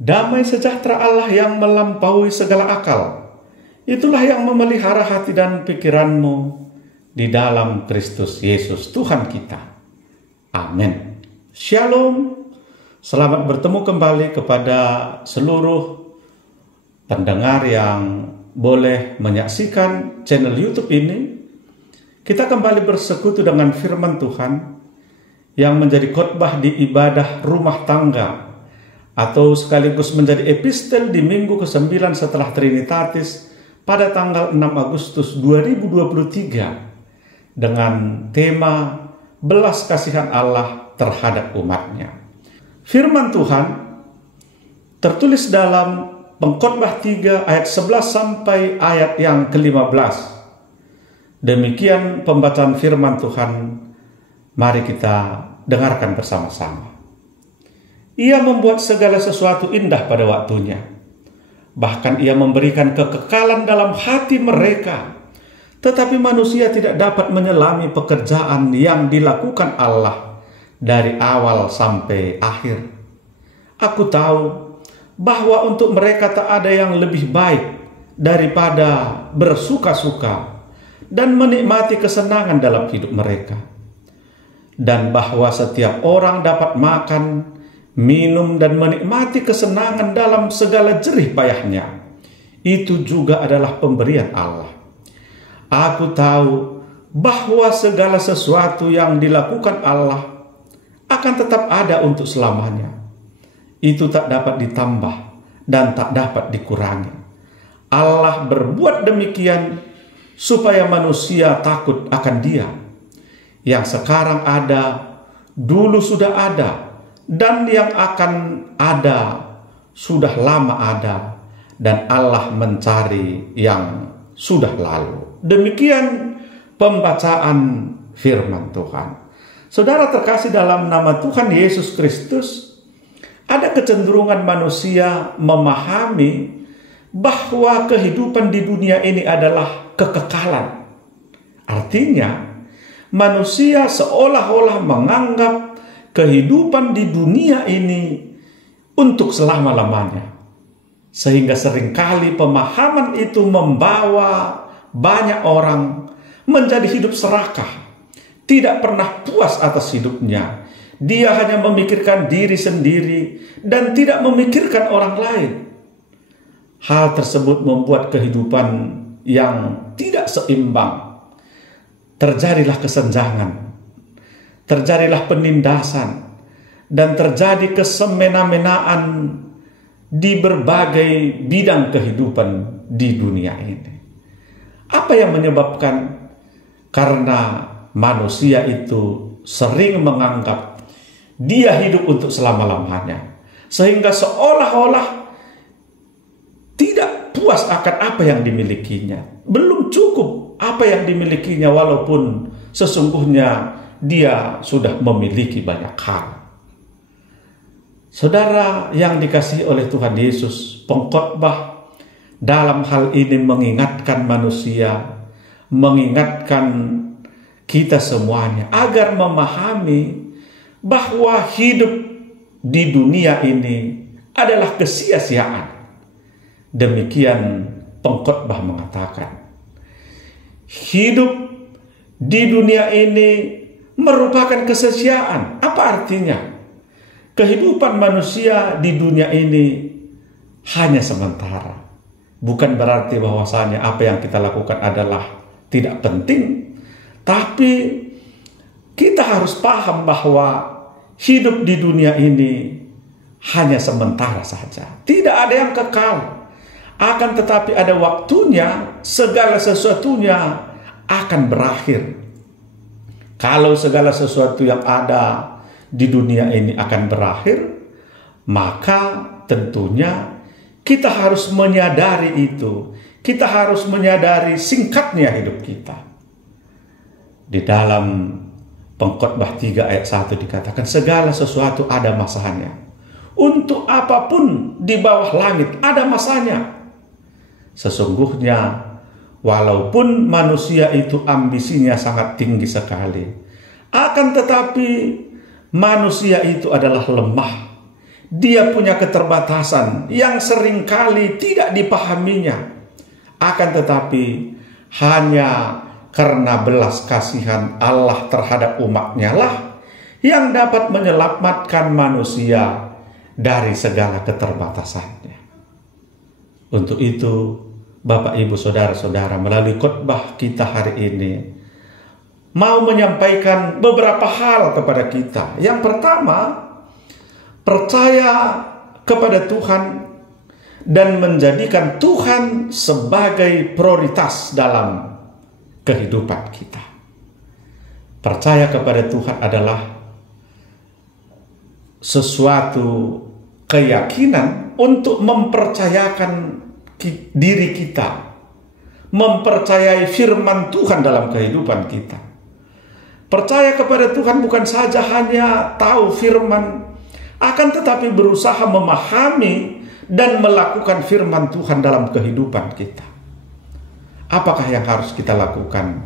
Damai sejahtera Allah yang melampaui segala akal, itulah yang memelihara hati dan pikiranmu di dalam Kristus Yesus Tuhan kita. Amin. Shalom. Selamat bertemu kembali kepada seluruh pendengar yang boleh menyaksikan channel YouTube ini. Kita kembali bersekutu dengan firman Tuhan yang menjadi khotbah di ibadah rumah tangga, atau sekaligus menjadi epistel di minggu ke-9 setelah Trinitatis pada tanggal 6 Agustus 2023 dengan tema belas kasihan Allah terhadap umatnya. Firman Tuhan tertulis dalam Pengkhotbah 3 ayat 11 sampai ayat yang ke-15. Demikian pembacaan firman Tuhan. Mari kita dengarkan bersama-sama. Ia membuat segala sesuatu indah pada waktunya. Bahkan ia memberikan kekekalan dalam hati mereka. Tetapi manusia tidak dapat menyelami pekerjaan yang dilakukan Allah dari awal sampai akhir. Aku tahu bahwa untuk mereka tak ada yang lebih baik daripada bersuka-suka dan menikmati kesenangan dalam hidup mereka. Dan bahwa setiap orang dapat makan, minum dan menikmati kesenangan dalam segala jerih payahnya. Itu juga adalah pemberian Allah. Aku tahu bahwa segala sesuatu yang dilakukan Allah akan tetap ada untuk selamanya. Itu tak dapat ditambah dan tak dapat dikurangi. Allah berbuat demikian supaya manusia takut akan Dia. Yang sekarang ada, dulu sudah ada, dan yang akan ada sudah lama ada, dan Allah mencari yang sudah lalu. Demikian pembacaan firman Tuhan. Saudara terkasih dalam nama Tuhan Yesus Kristus, ada kecenderungan manusia memahami bahwa kehidupan di dunia ini adalah kekekalan. Artinya, manusia seolah-olah menganggap kehidupan di dunia ini untuk selama-lamanya. Sehingga seringkali pemahaman itu membawa banyak orang menjadi hidup serakah, tidak pernah puas atas hidupnya. Dia hanya memikirkan diri sendiri dan tidak memikirkan orang lain. Hal tersebut membuat kehidupan yang tidak seimbang. Terjadilah kesenjangan, terjadilah penindasan, dan terjadi kesemena-menaan di berbagai bidang kehidupan di dunia ini. Apa yang menyebabkan? Karena manusia itu sering menganggap dia hidup untuk selama-lamanya, sehingga seolah-olah tidak puas akan apa yang dimilikinya. Belum cukup apa yang dimilikinya, walaupun sesungguhnya dia sudah memiliki banyak hal. Saudara yang dikasihi oleh Tuhan Yesus, pengkhotbah dalam hal ini mengingatkan manusia, mengingatkan kita semuanya agar memahami bahwa hidup di dunia ini adalah kesia-siaan. Demikian pengkhotbah mengatakan. Hidup di dunia ini merupakan kesia-siaan. Apa artinya? Kehidupan manusia di dunia ini hanya sementara. Bukan berarti bahwasanya apa yang kita lakukan adalah tidak penting. Tapi kita harus paham bahwa hidup di dunia ini hanya sementara saja. Tidak ada yang kekal. Akan tetapi ada waktunya, segala sesuatunya akan berakhir. Kalau segala sesuatu yang ada di dunia ini akan berakhir, maka tentunya kita harus menyadari itu. Kita harus menyadari singkatnya hidup kita. Di dalam Pengkhotbah 3 ayat 1 dikatakan, segala sesuatu ada masanya. Untuk apapun di bawah langit ada masanya. Sesungguhnya walaupun manusia itu ambisinya sangat tinggi sekali, akan tetapi manusia itu adalah lemah. Dia punya keterbatasan yang seringkali tidak dipahaminya. Akan tetapi hanya karena belas kasihan Allah terhadap umatnya lah yang dapat menyelamatkan manusia dari segala keterbatasannya. Untuk itu, Bapak, Ibu, Saudara-saudara, melalui khotbah kita hari ini mau menyampaikan beberapa hal kepada kita. Yang pertama, percaya kepada Tuhan dan menjadikan Tuhan sebagai prioritas dalam kehidupan kita. Percaya kepada Tuhan adalah sesuatu keyakinan untuk mempercayakan diri kita, mempercayai firman Tuhan dalam kehidupan kita. Percaya kepada Tuhan bukan saja hanya tahu firman, akan tetapi berusaha memahami dan melakukan firman Tuhan dalam kehidupan kita. Apakah yang harus kita lakukan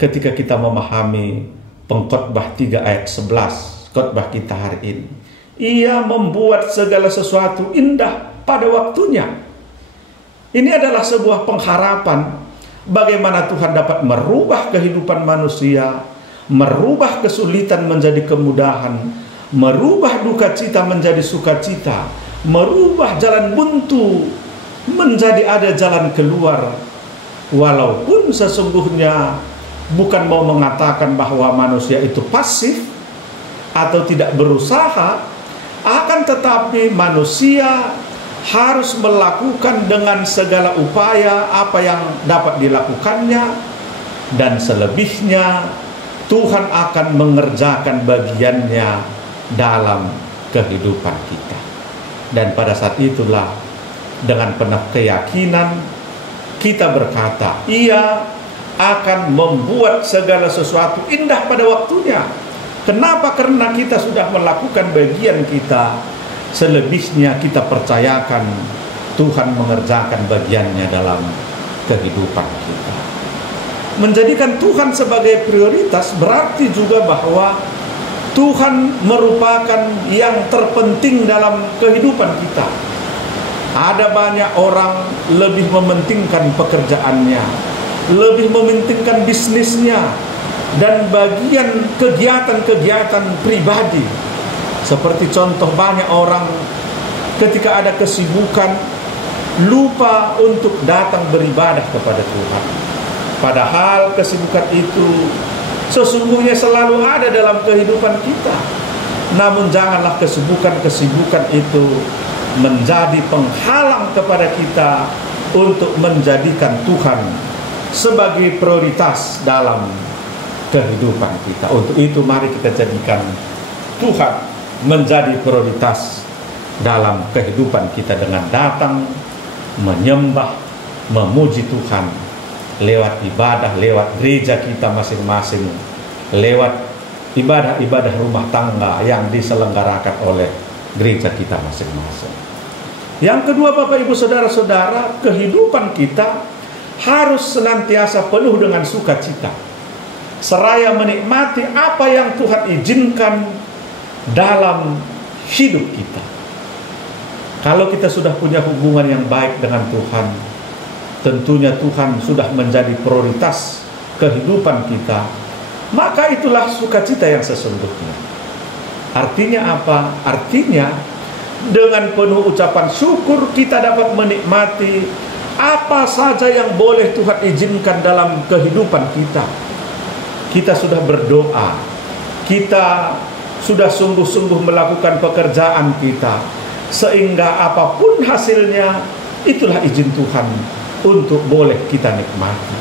ketika kita memahami pengkhotbah 3 ayat 11 khotbah kita hari ini? Ia membuat segala sesuatu indah pada waktunya. Ini adalah sebuah pengharapan bagaimana Tuhan dapat merubah kehidupan manusia, merubah kesulitan menjadi kemudahan, merubah duka cita menjadi sukacita, merubah jalan buntu menjadi ada jalan keluar. Walaupun sesungguhnya bukan mau mengatakan bahwa manusia itu pasif atau tidak berusaha, akan tetapi manusia harus melakukan dengan segala upaya apa yang dapat dilakukannya, dan selebihnya Tuhan akan mengerjakan bagiannya dalam kehidupan kita. Dan pada saat itulah dengan penuh keyakinan kita berkata, Ia akan membuat segala sesuatu indah pada waktunya. Kenapa? Karena kita sudah melakukan bagian kita. Selebihnya kita percayakan Tuhan mengerjakan bagiannya dalam kehidupan kita. Menjadikan Tuhan sebagai prioritas berarti juga bahwa Tuhan merupakan yang terpenting dalam kehidupan kita. Ada banyak orang lebih mementingkan pekerjaannya, lebih mementingkan bisnisnya, dan bagian kegiatan-kegiatan pribadi. Seperti contoh, banyak orang ketika ada kesibukan lupa untuk datang beribadah kepada Tuhan. Padahal kesibukan itu sesungguhnya selalu ada dalam kehidupan kita. Namun janganlah kesibukan-kesibukan itu menjadi penghalang kepada kita untuk menjadikan Tuhan sebagai prioritas dalam kehidupan kita. Untuk itu mari kita jadikan Tuhan menjadi prioritas dalam kehidupan kita dengan datang, menyembah, memuji Tuhan lewat ibadah, lewat gereja kita masing-masing, lewat ibadah-ibadah rumah tangga yang diselenggarakan oleh gereja kita masing-masing. Yang kedua, Bapak, Ibu, Saudara-saudara, kehidupan kita harus senantiasa penuh dengan sukacita, seraya menikmati apa yang Tuhan izinkan dalam hidup kita. Kalau kita sudah punya hubungan yang baik dengan Tuhan, tentunya Tuhan sudah menjadi prioritas kehidupan kita, maka itulah sukacita yang sesungguhnya. Artinya apa? Artinya dengan penuh ucapan syukur kita dapat menikmati apa saja yang boleh Tuhan izinkan dalam kehidupan kita. Kita sudah berdoa, kita sudah sungguh-sungguh melakukan pekerjaan kita, sehingga apapun hasilnya itulah izin Tuhan untuk boleh kita nikmati.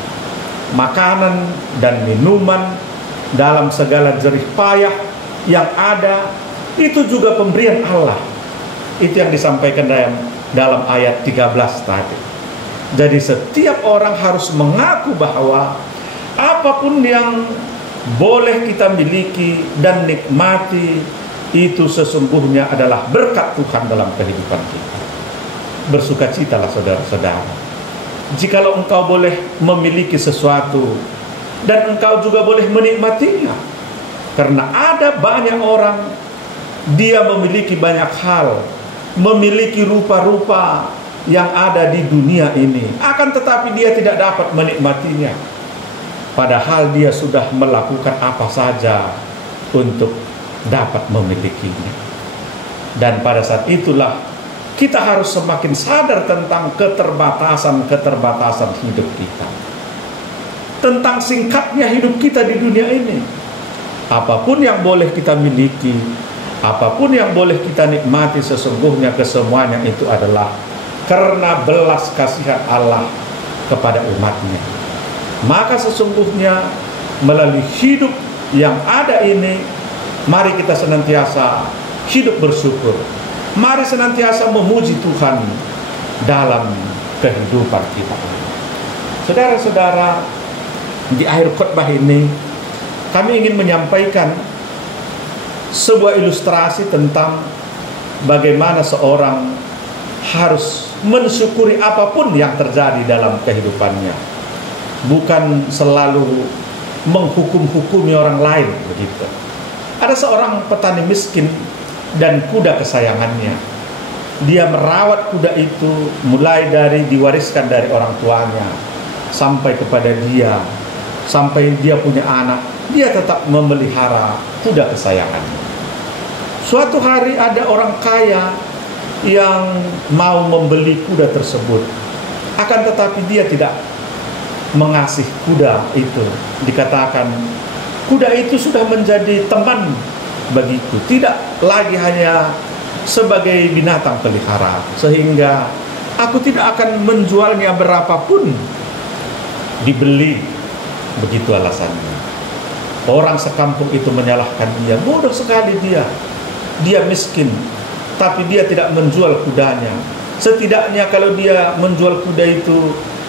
Makanan dan minuman dalam segala jerih payah yang ada, itu juga pemberian Allah. Itu yang disampaikan dalam ayat 13 tadi. Jadi setiap orang harus mengaku bahwa apapun yang boleh kita miliki dan nikmati itu sesungguhnya adalah berkat Tuhan dalam kehidupan kita. Bersukacitalah saudara-saudara jikalau engkau boleh memiliki sesuatu dan engkau juga boleh menikmatinya. Karena ada banyak orang Dia memiliki banyak hal, memiliki rupa-rupa yang ada di dunia ini. Akan tetapi dia tidak dapat menikmatinya. Padahal dia sudah melakukan apa saja untuk dapat memilikinya. Dan pada saat itulah kita harus semakin sadar tentang keterbatasan hidup kita. Tentang singkatnya hidup kita di dunia ini. Apapun yang boleh kita miliki, apapun yang boleh kita nikmati, sesungguhnya kesemuanya itu adalah karena belas kasihan Allah kepada umatnya. Maka sesungguhnya melalui hidup yang ada ini, mari kita senantiasa hidup bersyukur. Mari senantiasa memuji Tuhan dalam kehidupan kita. Saudara-saudara, di akhir khotbah ini kami ingin menyampaikan sebuah ilustrasi tentang bagaimana seorang harus mensyukuri apapun yang terjadi dalam kehidupannya. Bukan selalu menghukum-hukumi orang lain begitu. Ada seorang petani miskin dan kuda kesayangannya. Dia merawat kuda itu mulai dari diwariskan dari orang tuanya sampai kepada dia, sampai dia punya anak. Dia tetap memelihara kuda kesayangannya. Suatu hari ada orang kaya yang mau membeli kuda tersebut. Akan tetapi dia tidak mengasihi kuda itu. Dikatakan kuda itu sudah menjadi teman bagiku, tidak lagi hanya sebagai binatang peliharaan, sehingga aku tidak akan menjualnya berapapun dibeli. Begitu alasannya. Orang sekampung itu menyalahkan dia. Bodoh sekali dia. Dia miskin, tapi dia tidak menjual kudanya. Setidaknya kalau dia menjual kuda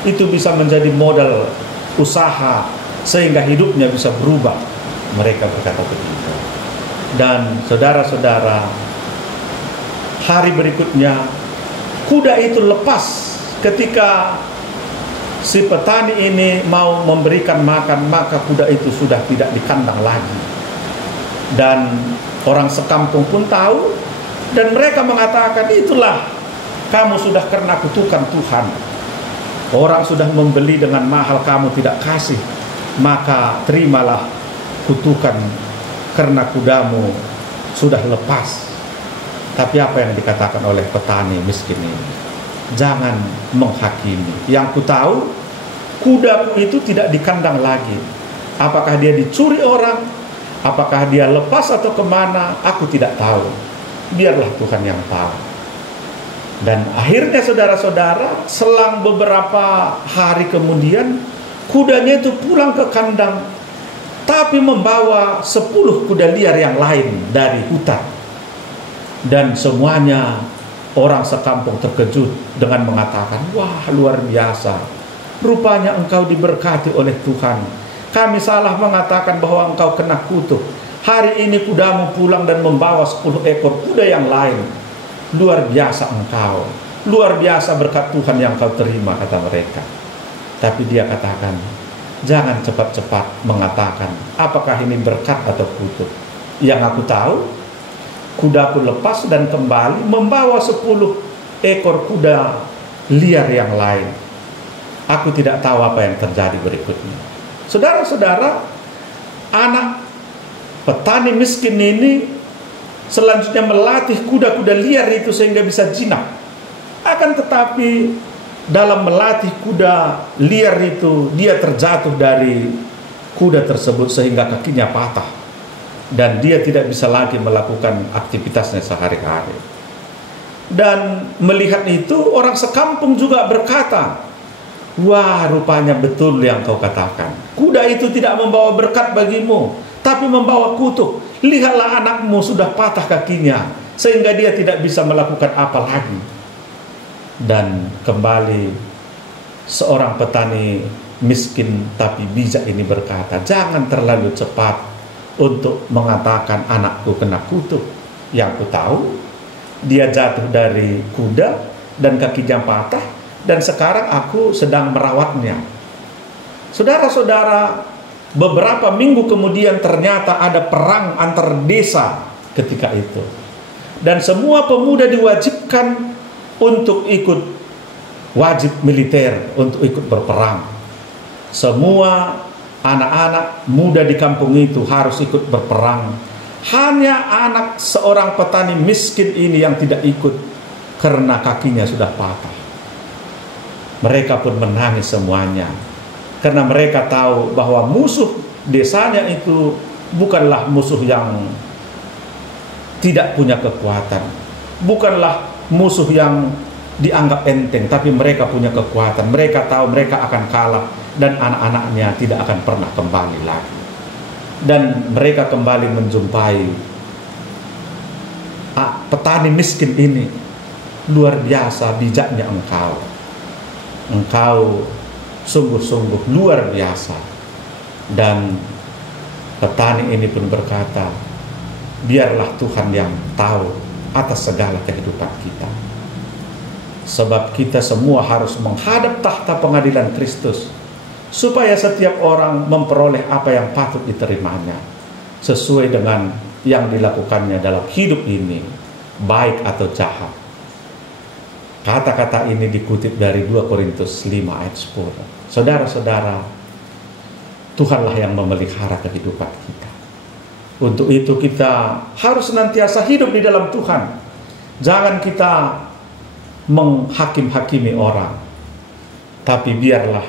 itu bisa menjadi modal usaha sehingga hidupnya bisa berubah. Mereka berkata begitu. Dan saudara-saudara, hari berikutnya kuda itu lepas. Ketika si petani ini mau memberikan makan, maka kuda itu sudah tidak di kandang lagi. Dan orang sekampung pun tahu, dan mereka mengatakan, itulah kamu sudah kena kutukan Tuhan. Orang sudah membeli dengan mahal, kamu tidak kasih, maka terimalah kutukan karena kudamu sudah lepas. Tapi apa yang dikatakan oleh petani miskin ini? Jangan menghakimi. Yang ku tahu, kudaku itu tidak di kandang lagi. Apakah dia dicuri orang? Apakah dia lepas atau kemana? Aku tidak tahu. Biarlah Tuhan yang tahu. Dan akhirnya saudara-saudara, selang beberapa hari kemudian, kudanya itu pulang ke kandang, tapi membawa 10 kuda liar yang lain dari hutan. Dan semuanya orang sekampung terkejut dengan mengatakan, wah, luar biasa, rupanya engkau diberkati oleh Tuhan. Kami salah mengatakan bahwa engkau kena kutuk. Hari ini kudamu pulang dan membawa 10 ekor kuda yang lain. Luar biasa engkau, luar biasa berkat Tuhan yang kau terima, kata mereka. Tapi dia katakan, jangan cepat-cepat mengatakan apakah ini berkat atau kutuk. Yang aku tahu, kudaku lepas dan kembali membawa 10 ekor kuda liar yang lain. Aku tidak tahu apa yang terjadi berikutnya. Saudara-saudara, anak petani miskin ini selanjutnya melatih kuda-kuda liar itu sehingga bisa jinak. Akan tetapi dalam melatih kuda liar itu, dia terjatuh dari kuda tersebut sehingga kakinya patah. Dan dia tidak bisa lagi melakukan aktivitasnya sehari-hari. Dan melihat itu, orang sekampung juga berkata, wah, rupanya betul yang kau katakan. Kuda itu tidak membawa berkat bagimu, tapi membawa kutuk. Lihatlah anakmu sudah patah kakinya, sehingga dia tidak bisa melakukan apa lagi. Dan kembali seorang petani miskin tapi bijak ini berkata, jangan terlalu cepat untuk mengatakan anakku kena kutuk. Yang ku tahu, dia jatuh dari kuda dan kakinya patah, dan sekarang aku sedang merawatnya. Saudara-saudara, beberapa minggu kemudian ternyata ada perang antar desa ketika itu. Dan semua pemuda diwajibkan untuk ikut wajib militer, untuk ikut berperang. Semua anak-anak muda di kampung itu harus ikut berperang. Hanya anak seorang petani miskin ini yang tidak ikut karena kakinya sudah patah. Mereka pun menangis semuanya, karena mereka tahu bahwa musuh desanya itu bukanlah musuh yang tidak punya kekuatan, bukanlah musuh yang dianggap enteng, tapi mereka punya kekuatan. Mereka tahu mereka akan kalah dan anak-anaknya tidak akan pernah kembali lagi. Dan mereka kembali menjumpai petani miskin ini. Luar biasa bijaknya engkau. Engkau sungguh-sungguh luar biasa. Dan petani ini pun berkata, biarlah Tuhan yang tahu atas segala kehidupan kita. Sebab kita semua harus menghadap tahta pengadilan Kristus, supaya setiap orang memperoleh apa yang patut diterimanya, sesuai dengan yang dilakukannya dalam hidup ini, baik atau jahat. Kata-kata ini dikutip dari 2 Korintus 5 ayat 10. Saudara-saudara, Tuhanlah yang memelihara kehidupan kita. Untuk itu kita harus senantiasa hidup di dalam Tuhan. Jangan kita menghakim-hakimi orang, tapi biarlah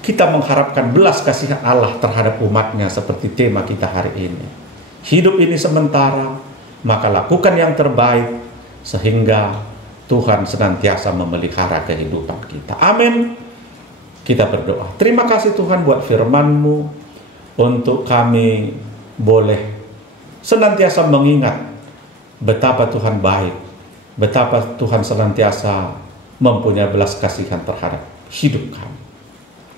kita mengharapkan belas kasihan Allah terhadap umatnya, seperti tema kita hari ini. Hidup ini sementara, maka lakukan yang terbaik sehingga Tuhan senantiasa memelihara kehidupan kita. Amin. Kita berdoa. Terima kasih Tuhan buat firman-Mu, untuk kami boleh senantiasa mengingat betapa Tuhan baik, betapa Tuhan senantiasa mempunyai belas kasihan terhadap hidup kami.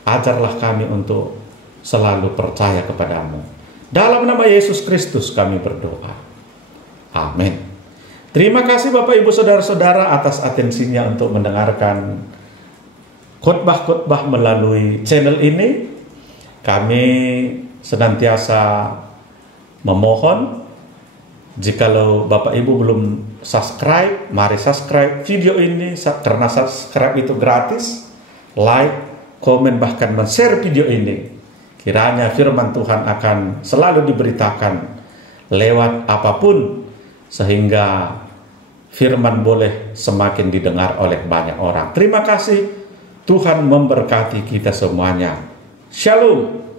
Ajarlah kami untuk selalu percaya kepadamu. Dalam nama Yesus Kristus kami berdoa. Amin. Terima kasih Bapak Ibu Saudara-saudara atas atensinya untuk mendengarkan khotbah-khotbah melalui channel ini. Kami senantiasa memohon, jikalau Bapak Ibu belum subscribe, mari subscribe video ini, karena subscribe itu gratis. Like, komen, bahkan men-share video ini. Kiranya firman Tuhan akan selalu diberitakan lewat apapun, sehingga firman boleh semakin didengar oleh banyak orang. Terima kasih. Tuhan memberkati kita semuanya. Shalom.